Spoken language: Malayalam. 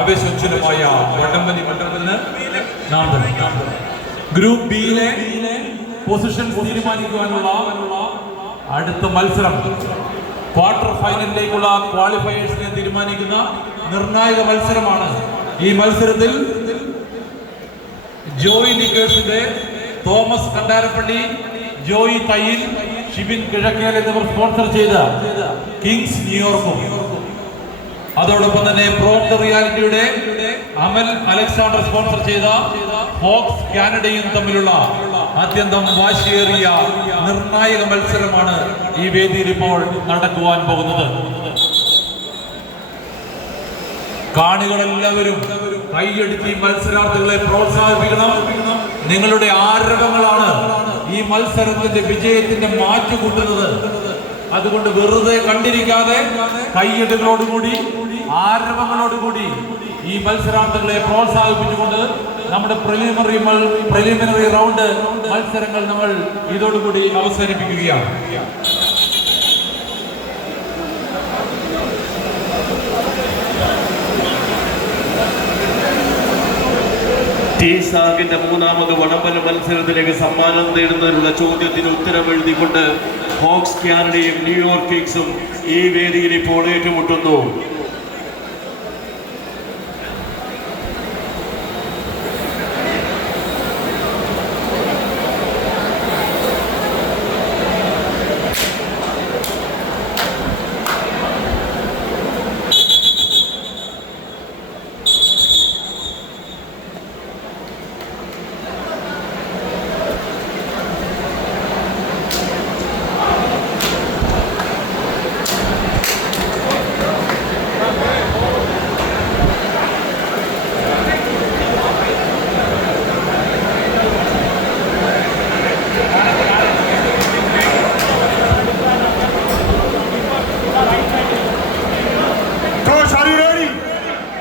ആവേശോജ്വലമായ വടംവലി മണ്ഡലത്തിന് ഗ്രൂപ്പ് ബിയിലെ പൊസിഷൻ തീരുമാനിക്കുവാനുള്ള അടുത്ത മത്സരം ക്വാർട്ടർ ഫൈനലിലേക്കുള്ള ക്വാളിഫയേഴ്സിനെ തീരുമാനിക്കുന്ന നിർണായക മത്സരമാണ്. ഈ മത്സരത്തിൽ ജോയി ലീഗേഴ്സിന്റെ തോമസ് കണ്ടാരപ്പള്ളി, ജോയി തയ്യിൽ, ഷിബിൻ കിഴക്കേൽ എന്നിവർ സ്പോൺസർ ചെയ്ത കിങ്സ് ന്യൂയോർക്കും അതോടൊപ്പം തന്നെ പ്രോംപ്റ്റ് റിയാലിറ്റിയുടെ അമൽ അലക്സാണ്ടർ സ്പോൺസർ ചെയ്ത ഫോക്സ് കാനഡയും തമ്മിലുള്ള അത്യന്തം വാശിയേറിയ നിർണായക മത്സരമാണ് ഈ വേദിയിൽ ഇപ്പോൾ നടക്കുവാൻ പോകുന്നത്. കാണികളെല്ലാവരും കൈയടിച്ച് ഈ മത്സരാർത്ഥികളെ പ്രോത്സാഹിപ്പിക്കണം. നിങ്ങളുടെ ആരവങ്ങളാണ് ഈ മത്സരത്തിന്റെ വിജയത്തിന്റെ മാറ്റുകൂട്ടുന്നത്. അതുകൊണ്ട് വെറുതെ കണ്ടിരിക്കാതെ കൈയടികളോടുകൂടി ആരവങ്ങളോടുകൂടി ഈ മത്സരാർത്ഥികളെ പ്രോത്സാഹിപ്പിച്ചുകൊണ്ട് നമ്മുടെ പ്രിലിമിനറി റൗണ്ട് മത്സരങ്ങൾ നമ്മൾ ഇതോടുകൂടി അവസാനിപ്പിക്കുകയാണ്. ടി-സാഗിന്റെ മൂന്നാമത് വടംവലി മത്സരത്തിലേക്ക് സമ്മാനം നേടുന്നതിനുള്ള ചോദ്യത്തിന് ഉത്തരം എഴുതിക്കൊണ്ട് ഫോക്സ് കാനഡയും ന്യൂയോർക്ക് കിങ്സും ഈ വേദിയിൽ ഇപ്പോൾ ഏറ്റുമുട്ടുന്നു.